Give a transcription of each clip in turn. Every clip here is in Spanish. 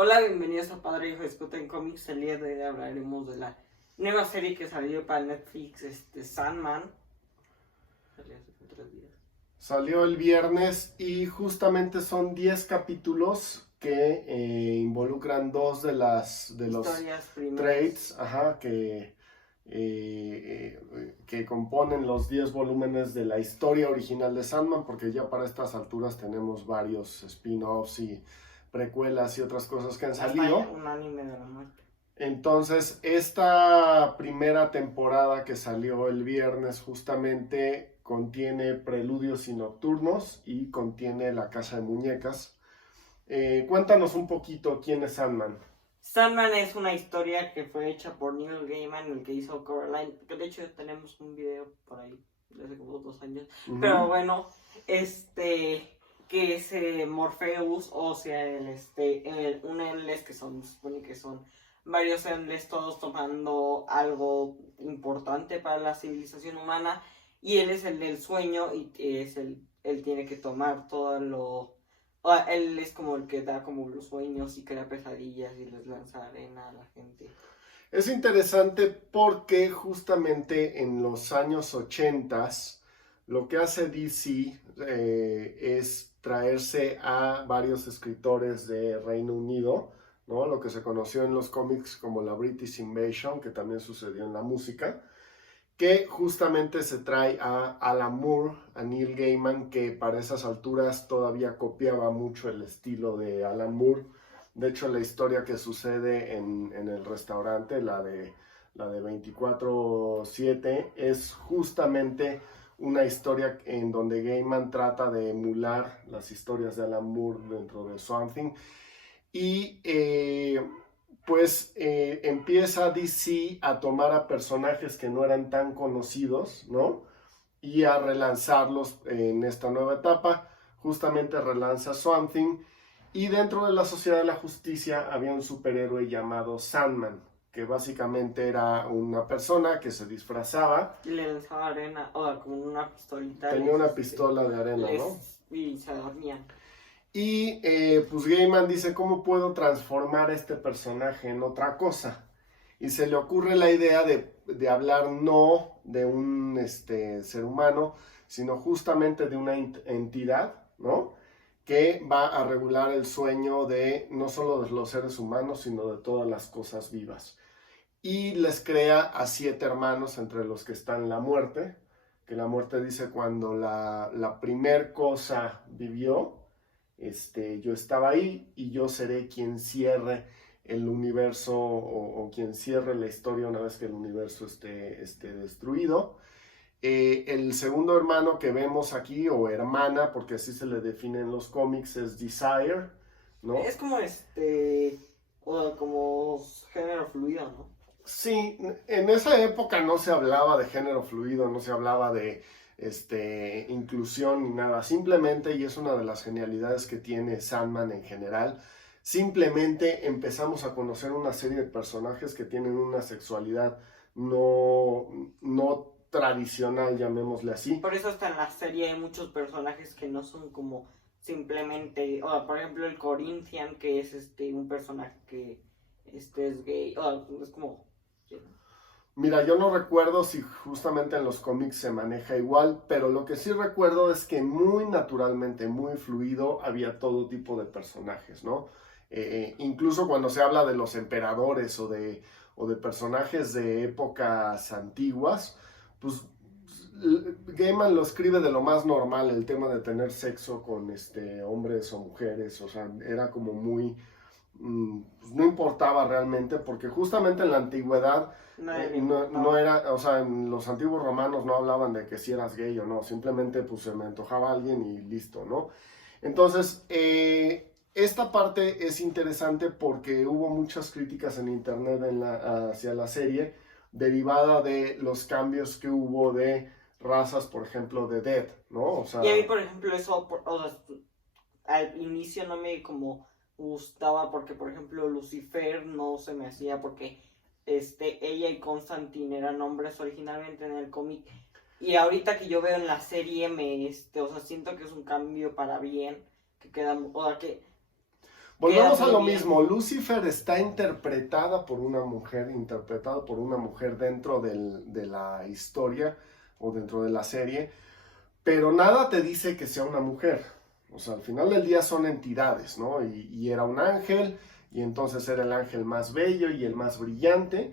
Hola, bienvenidos a Padre Hijo Discuten Comics. El día de hoy hablaremos de la nueva serie que salió para Netflix, Sandman. Salió hace 3 días. Salió el viernes y justamente son 10 capítulos que involucran dos de los Historias primeras. trades, que componen los 10 volúmenes de la historia original de Sandman, porque ya para estas alturas tenemos varios spin-offs y precuelas y otras cosas que han salido. Hasta un anime de la muerte. Entonces, esta primera temporada que salió el viernes justamente contiene Preludios y Nocturnos y contiene La Casa de Muñecas. Cuéntanos un poquito quién es Sandman. Sandman es una historia que fue hecha por Neil Gaiman, el que hizo Coraline, que de hecho tenemos un video por ahí, de hace como 2 años. Pero bueno, que es Morpheus, o sea, un Endless, que se supone que son varios Endless, todos tomando algo importante para la civilización humana, y él es el del sueño, y él tiene que tomar todo lo... él es como el que da como los sueños y crea pesadillas y les lanza arena a la gente. Es interesante porque justamente en los años 80 lo que hace DC es traerse a varios escritores de Reino Unido, ¿no? Lo que se conoció en los cómics como la British Invasion, que también sucedió en la música, que justamente se trae a Alan Moore, a Neil Gaiman, que para esas alturas todavía copiaba mucho el estilo de Alan Moore. De hecho, la historia que sucede en el restaurante, la de 24/7, es justamente una historia en donde Gaiman trata de emular las historias de Alan Moore dentro de Swamp Thing. Y empieza DC a tomar a personajes que no eran tan conocidos, ¿no? Y a relanzarlos en esta nueva etapa. Justamente relanza Swamp Thing. Y dentro de la Sociedad de la Justicia había un superhéroe llamado Sandman, que básicamente era una persona que se disfrazaba. Y le lanzaba arena, como una pistolita. Tenía una pistola de arena, ¿no? Y se dormían. Y pues Gaiman dice, ¿cómo puedo transformar a este personaje en otra cosa? Y se le ocurre la idea de hablar no de un ser humano, sino justamente de una entidad, ¿no? Que va a regular el sueño de no solo de los seres humanos, sino de todas las cosas vivas. Y les crea a 7 hermanos, entre los que están la muerte, que la muerte dice cuando la primer cosa vivió, yo estaba ahí y yo seré quien cierre el universo o quien cierre la historia una vez que el universo esté destruido. El segundo hermano que vemos aquí, o hermana, porque así se le define en los cómics, es Desire, ¿no? Es como como género fluido, ¿no? Sí, en esa época no se hablaba de género fluido, no se hablaba de inclusión ni nada, simplemente, y es una de las genialidades que tiene Sandman en general, simplemente empezamos a conocer una serie de personajes que tienen una sexualidad no tradicional, llamémosle así. Por eso hasta en la serie hay muchos personajes que no son como simplemente, por ejemplo el Corinthian, que es un personaje que es gay, es como... Mira, yo no recuerdo si justamente en los cómics se maneja igual, pero lo que sí recuerdo es que muy naturalmente, muy fluido, había todo tipo de personajes, ¿no? Incluso cuando se habla de los emperadores o de personajes de épocas antiguas, pues Gaiman lo escribe de lo más normal, el tema de tener sexo con hombres o mujeres, o sea, era como muy... pues no importaba realmente, porque justamente en la antigüedad no era, o sea, en los antiguos romanos no hablaban de que si eras gay o no, simplemente pues se me antojaba alguien y listo, ¿no? Entonces, esta parte es interesante porque hubo muchas críticas en internet hacia la serie, derivada de los cambios que hubo de razas, por ejemplo, de Dead, ¿no? O sea, y a mí, por ejemplo, eso, al inicio no me como gustaba, porque, por ejemplo, Lucifer no se me hacía, porque ella y Constantine eran hombres originalmente en el cómic, y ahorita que yo veo en la serie siento que es un cambio para bien, que queda, Volvemos a muy lo bien. mismo. Lucifer está interpretado por una mujer dentro de la historia o dentro de la serie, pero nada te dice que sea una mujer. O sea, al final del día son entidades, ¿no? Y era un ángel, y entonces era el ángel más bello y el más brillante,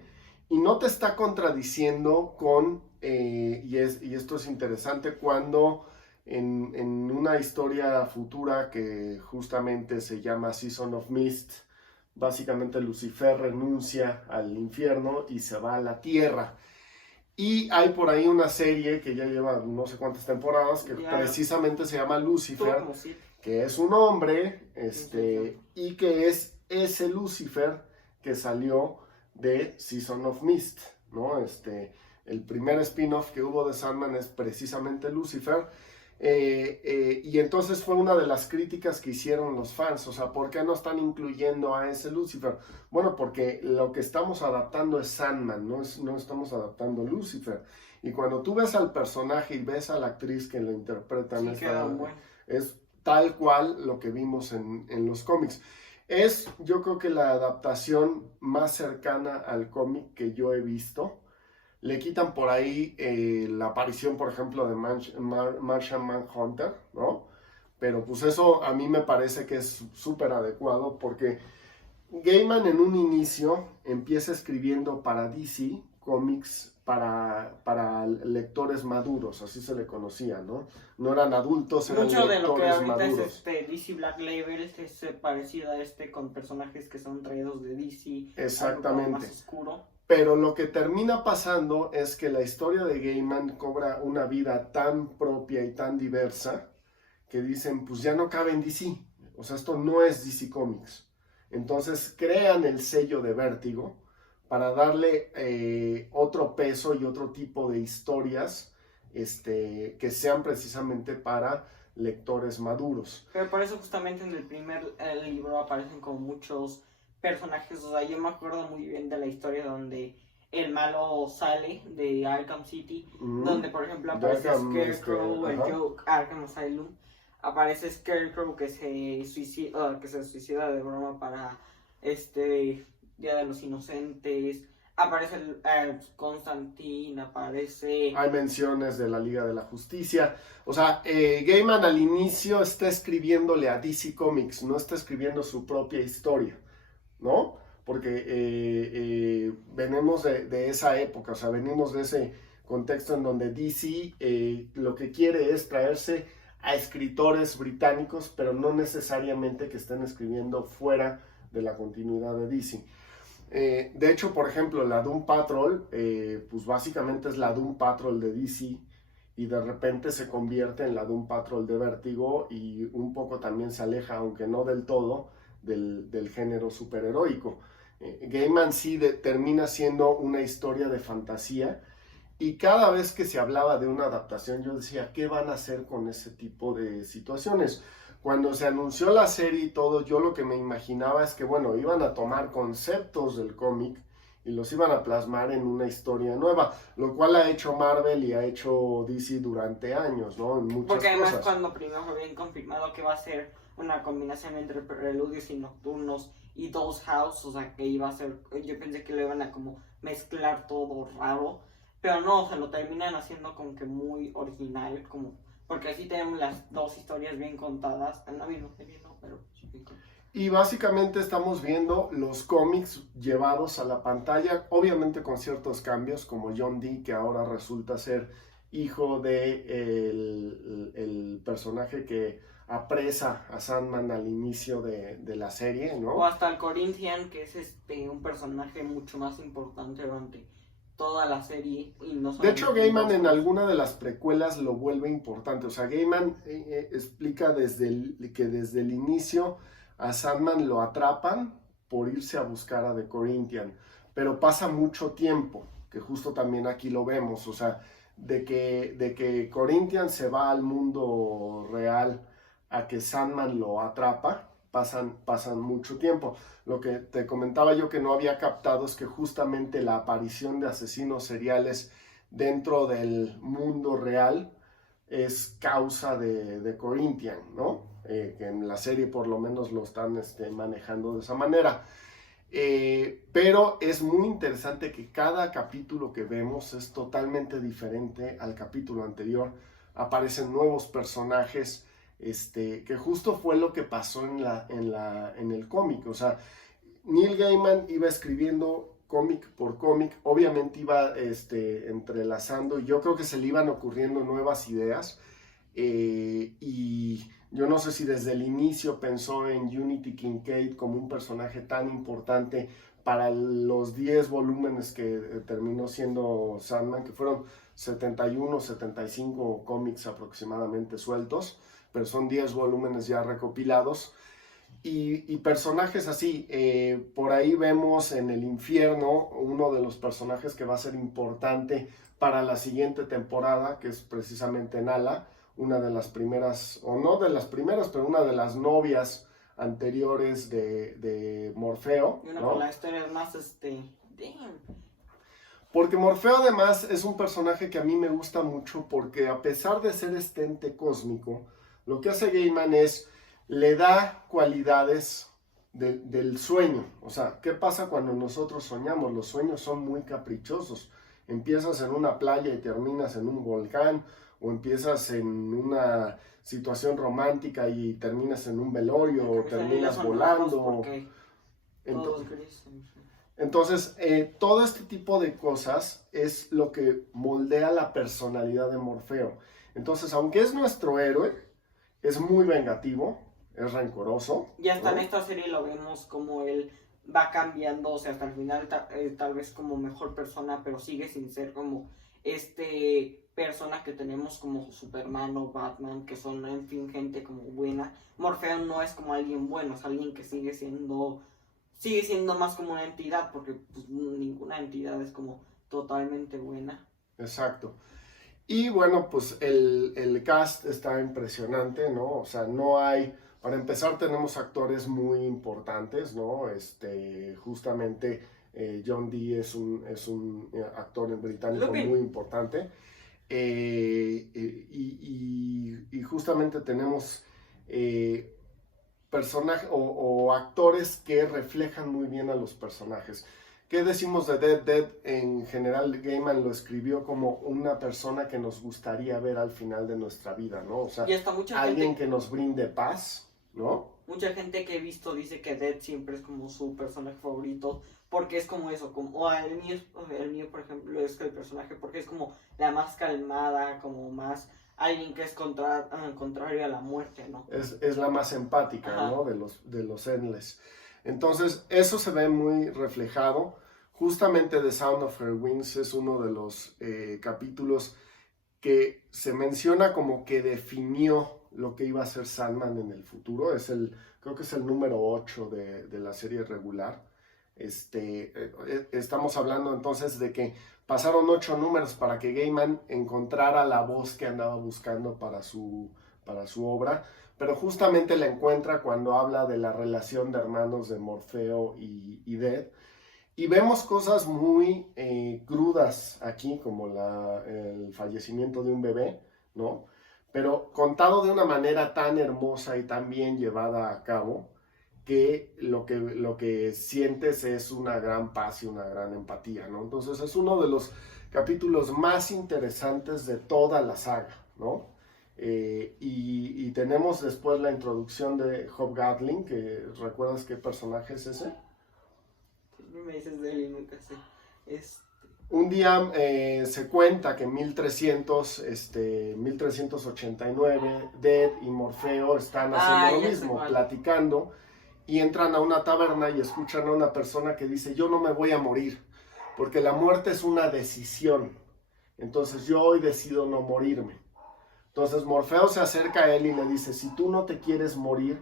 y no te está contradiciendo con, y esto es interesante, cuando en una historia futura que justamente se llama Season of Mist, básicamente Lucifer renuncia al infierno y se va a la tierra. Y hay por ahí una serie que ya lleva no sé cuántas temporadas que Ya. precisamente se llama Tuvo Lucifer, como 7. que es un hombre, Sí. y que es ese Lucifer que salió de Season of Mist, ¿no? El primer spin-off que hubo de Sandman es precisamente Lucifer, y entonces fue una de las críticas que hicieron los fans, o sea, ¿por qué no están incluyendo a ese Lucifer? Bueno, porque lo que estamos adaptando es Sandman, no estamos adaptando Lucifer, y cuando tú ves al personaje y ves a la actriz que lo interpreta, Sí, queda bueno. es tal cual lo que vimos en los cómics. Es, yo creo que la adaptación más cercana al cómic que yo he visto. Le quitan por ahí la aparición, por ejemplo, de Martian Manhunter, ¿no? Pero pues eso a mí me parece que es súper adecuado porque Gaiman en un inicio empieza escribiendo para DC cómics para lectores maduros, así se le conocía, ¿no? No eran adultos, eran Mucho de lo que lectores ahorita maduros. es DC Black Label es parecido a con personajes que son traídos de DC, Exactamente. algo más oscuro. Pero lo que termina pasando es que la historia de Gaiman cobra una vida tan propia y tan diversa que dicen, pues ya no cabe en DC. O sea, esto no es DC Comics. Entonces crean el sello de Vértigo para darle otro peso y otro tipo de historias que sean precisamente para lectores maduros. Pero por eso justamente en el primer libro aparecen como muchos personajes, o sea, yo me acuerdo muy bien de la historia donde el malo sale de Arkham City, donde por ejemplo aparece Scarecrow, el Joke, Arkham Asylum, aparece Scarecrow que se suicida de broma para Día de los Inocentes, aparece Constantine, aparece... Hay menciones de la Liga de la Justicia. O sea, Gaiman al inicio está escribiéndole a DC Comics, no está escribiendo su propia historia, ¿no? Porque venimos de esa época, o sea, venimos de ese contexto en donde DC lo que quiere es traerse a escritores británicos, pero no necesariamente que estén escribiendo fuera de la continuidad de DC. De hecho, por ejemplo, la Doom Patrol, pues básicamente es la Doom Patrol de DC y de repente se convierte en la Doom Patrol de Vértigo y un poco también se aleja, aunque no del todo, del género superheroico. Gaiman sí termina siendo una historia de fantasía y cada vez que se hablaba de una adaptación yo decía, ¿qué van a hacer con ese tipo de situaciones? Cuando se anunció la serie y todo, yo lo que me imaginaba es que, bueno, iban a tomar conceptos del cómic y los iban a plasmar en una historia nueva, lo cual ha hecho Marvel y ha hecho DC durante años, ¿no? En muchas Porque además cosas. cuando primero fue bien confirmado que va a ser una combinación entre Preludios y Nocturnos y Dollhouse, o sea que iba a ser, yo pensé que lo iban a como mezclar todo raro, pero no, se lo terminan haciendo como que muy original, como porque así tenemos las dos historias bien contadas. No vi serie, no, pero sí bien contadas. Y básicamente estamos viendo los cómics llevados a la pantalla, obviamente con ciertos cambios, como John Dee, que ahora resulta ser hijo de el personaje que apresa a Sandman al inicio de la serie, ¿no? O hasta el Corinthian, que es un personaje mucho más importante durante toda la serie. Y no de hecho, Gaiman en alguna de las precuelas lo vuelve importante. O sea, Gaiman explica que desde el inicio a Sandman lo atrapan por irse a buscar a The Corinthian. Pero pasa mucho tiempo, que justo también aquí lo vemos. O sea, de que Corinthian se va al mundo real a que Sandman lo atrapa, pasan mucho tiempo. Lo que te comentaba yo que no había captado es que justamente la aparición de asesinos seriales dentro del mundo real es causa de Corinthian, ¿no? Que en la serie por lo menos lo están manejando de esa manera. Pero es muy interesante que cada capítulo que vemos es totalmente diferente al capítulo anterior. Aparecen nuevos personajes, que justo fue lo que pasó en el cómic. O sea, Neil Gaiman iba escribiendo cómic por cómic, obviamente iba entrelazando, y yo creo que se le iban ocurriendo nuevas ideas, y yo no sé si desde el inicio pensó en Unity Kincaid como un personaje tan importante para los 10 volúmenes que terminó siendo Sandman, que fueron 71, 75 cómics aproximadamente sueltos, pero son 10 volúmenes ya recopilados. Y personajes así, por ahí vemos en el infierno uno de los personajes que va a ser importante para la siguiente temporada, que es precisamente Nala, una de las primeras, o no de las primeras, pero una de las novias anteriores de Morfeo. Y una ¿no? de las historias más, damn. Porque Morfeo además es un personaje que a mí me gusta mucho, porque a pesar de ser este ente cósmico, lo que hace Gaiman es, le da cualidades del sueño. O sea, ¿qué pasa cuando nosotros soñamos? Los sueños son muy caprichosos. Empiezas en una playa y terminas en un volcán, o empiezas en una situación romántica y terminas en un velorio, o terminas volando. Entonces, todo este tipo de cosas es lo que moldea la personalidad de Morfeo. Entonces, aunque es nuestro héroe, es muy vengativo, es rencoroso. Y hasta ¿no? en esta serie lo vemos como él va cambiando, o sea, hasta el final tal vez como mejor persona, pero sigue sin ser como persona que tenemos como Superman o Batman, que son, en fin, gente como buena. Morfeo no es como alguien bueno, es alguien que sigue siendo más como una entidad, porque pues, ninguna entidad es como totalmente buena. Exacto. Y bueno, pues el cast está impresionante, ¿no? O sea, no hay... Para empezar, tenemos actores muy importantes, ¿no? Justamente John Dee es un actor británico muy importante. Y justamente tenemos personajes o actores que reflejan muy bien a los personajes. ¿Qué decimos de Dead? Dead en general Gaiman lo escribió como una persona que nos gustaría ver al final de nuestra vida, ¿no? O sea, alguien que nos brinde paz, ¿no? Mucha gente que he visto dice que Dead siempre es como su personaje favorito, porque es como eso, como el mío por ejemplo es el personaje porque es como la más calmada, como más alguien que es contrario a la muerte, ¿no? Es la más empática, ajá, ¿no? De los Endless. Entonces, eso se ve muy reflejado. Justamente The Sound of Her Wings es uno de los capítulos que se menciona como que definió lo que iba a ser Sandman en el futuro. Creo que es el número 8 de la serie regular. Estamos hablando entonces de que pasaron 8 números para que Gaiman encontrara la voz que andaba buscando para su obra. Pero justamente la encuentra cuando habla de la relación de hermanos de Morfeo y Dead. Y vemos cosas muy crudas aquí, como el fallecimiento de un bebé, ¿no? Pero contado de una manera tan hermosa y tan bien llevada a cabo, que lo que sientes es una gran paz y una gran empatía, ¿no? Entonces es uno de los capítulos más interesantes de toda la saga, ¿no? Y tenemos después la introducción de Hobgoblin, que ¿recuerdas qué personaje es ese? Me dices de él y nunca sé. Un día se cuenta que en 1389 Dead y Morfeo están haciendo lo mismo, platicando, y entran a una taberna y escuchan a una persona que dice: yo no me voy a morir, porque la muerte es una decisión, entonces yo hoy decido no morirme. Entonces Morfeo se acerca a él y le dice: si tú no te quieres morir,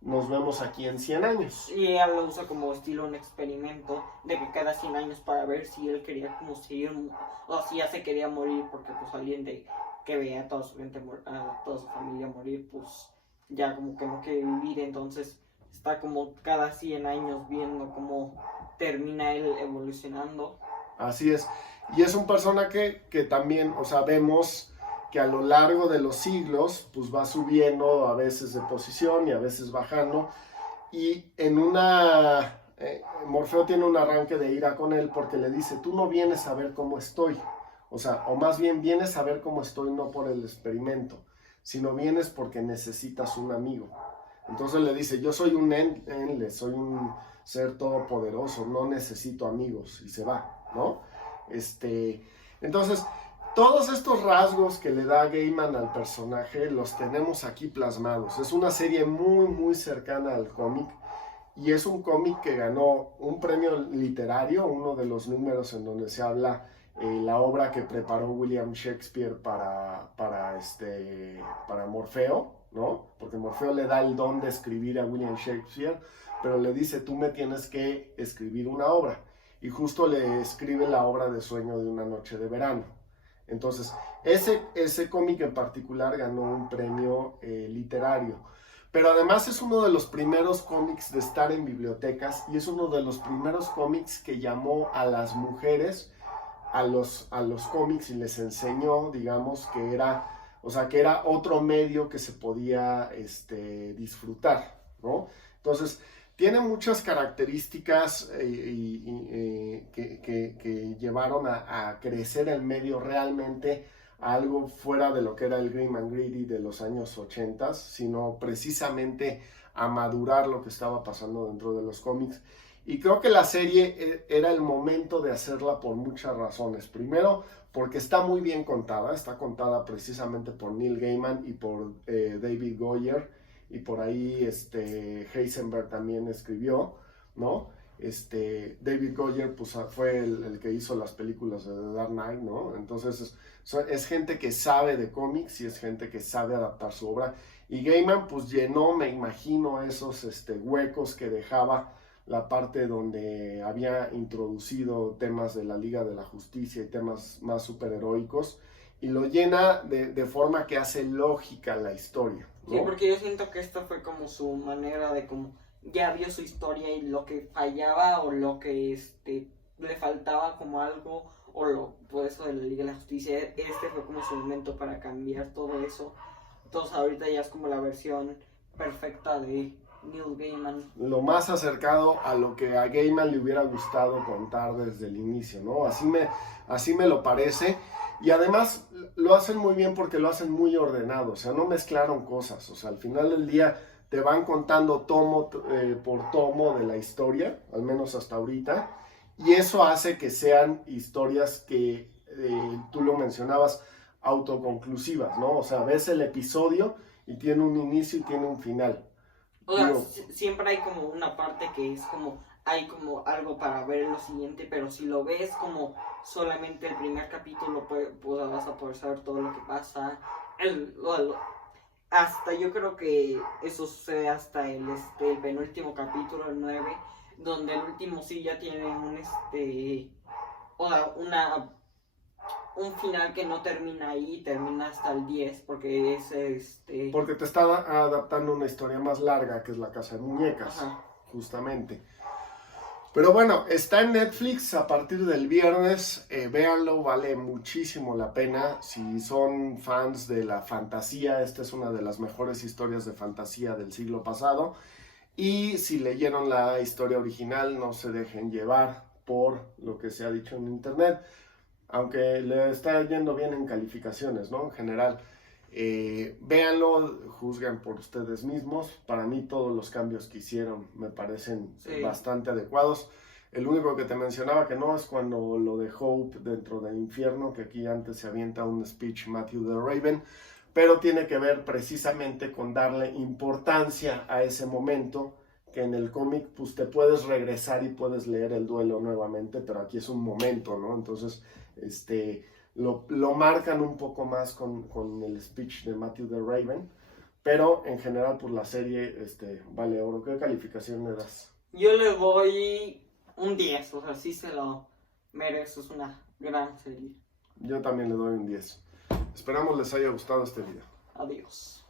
nos vemos aquí en 100 años. Y ella lo usa como estilo un experimento de que cada 100 años para ver si él quería como seguir, o si ya se quería morir, porque pues alguien que veía a toda su gente, a toda su familia morir, pues ya como que no quiere vivir. Entonces está como cada 100 años viendo cómo termina él evolucionando. Así es. Y es un personaje que también, o sea, vemos que a lo largo de los siglos pues va subiendo a veces de posición y a veces bajando, y en Morfeo tiene un arranque de ira con él porque le dice, tú no vienes a ver cómo estoy, o sea, o más bien vienes a ver cómo estoy no por el experimento, sino vienes porque necesitas un amigo. Entonces le dice, yo soy un endless, soy un ser todopoderoso, no necesito amigos, y se va, ¿no? Entonces, todos estos rasgos que le da Gaiman al personaje los tenemos aquí plasmados. Es una serie muy, muy cercana al cómic, y es un cómic que ganó un premio literario, uno de los números en donde se habla la obra que preparó William Shakespeare para Morfeo, ¿no? Porque Morfeo le da el don de escribir a William Shakespeare, pero le dice, tú me tienes que escribir una obra. Y justo le escribe la obra de Sueño de una noche de verano. Entonces, ese cómic en particular ganó un premio literario. Pero además es uno de los primeros cómics de estar en bibliotecas, y es uno de los primeros cómics que llamó a las mujeres a los cómics y les enseñó, digamos, que era otro medio que se podía disfrutar, ¿no? Entonces, tiene muchas características que llevaron a crecer el medio realmente a algo fuera de lo que era el Grim and Greedy de los años 80, sino precisamente a madurar lo que estaba pasando dentro de los cómics. Y creo que la serie era el momento de hacerla por muchas razones. Primero, porque está muy bien contada. Está contada precisamente por Neil Gaiman y por David Goyer. Y por ahí Heisenberg también escribió, ¿no? David Goyer pues, fue el que hizo las películas de The Dark Knight, ¿no? Entonces es gente que sabe de cómics y es gente que sabe adaptar su obra. Y Gaiman pues llenó, me imagino, esos huecos que dejaba la parte donde había introducido temas de la Liga de la Justicia y temas más superheroicos, y lo llena de forma que hace lógica la historia, ¿no? Sí, porque yo siento que esta fue como su manera de como ya vio su historia y lo que fallaba o lo que le faltaba como algo o todo eso de la Liga de la Justicia, fue como su momento para cambiar todo eso. Entonces ahorita ya es como la versión perfecta de Neil Gaiman. Lo más acercado a lo que a Gaiman le hubiera gustado contar desde el inicio, ¿no? Así me lo parece. Y además lo hacen muy bien porque lo hacen muy ordenado, o sea, no mezclaron cosas. O sea, al final del día te van contando tomo por tomo de la historia, al menos hasta ahorita. Y eso hace que sean historias que, tú lo mencionabas, autoconclusivas, ¿no? O sea, ves el episodio y tiene un inicio y tiene un final. O sea, siempre hay como una parte que es como, hay como algo para ver en lo siguiente, pero si lo ves como solamente el primer capítulo, pues vas a poder saber todo lo que pasa. Hasta yo creo que eso sucede hasta el penúltimo capítulo, el 9, donde el último sí ya tiene un final que no termina ahí, termina hasta el 10, porque es Porque te está adaptando una historia más larga, que es La Casa de Muñecas. Ajá. Justamente. Pero bueno, está en Netflix a partir del viernes, véanlo, vale muchísimo la pena. Si son fans de la fantasía, esta es una de las mejores historias de fantasía del siglo pasado. Y si leyeron la historia original, no se dejen llevar por lo que se ha dicho en internet, aunque le está yendo bien en calificaciones, ¿no? En general, véanlo, juzguen por ustedes mismos. Para mí todos los cambios que hicieron me parecen bastante adecuados. El único que te mencionaba que no es cuando lo de Hope dentro del infierno, que aquí antes se avienta un speech Matthew the Raven, pero tiene que ver precisamente con darle importancia a ese momento, que en el cómic pues te puedes regresar y puedes leer el duelo nuevamente, pero aquí es un momento, ¿no? Entonces, lo marcan un poco más con el speech de Matthew the Raven, pero en general pues la serie vale oro. ¿Qué calificación le das? Yo le doy un 10, o sea, sí se lo merece, es una gran serie. Yo también le doy un 10. Esperamos les haya gustado este video. Adiós.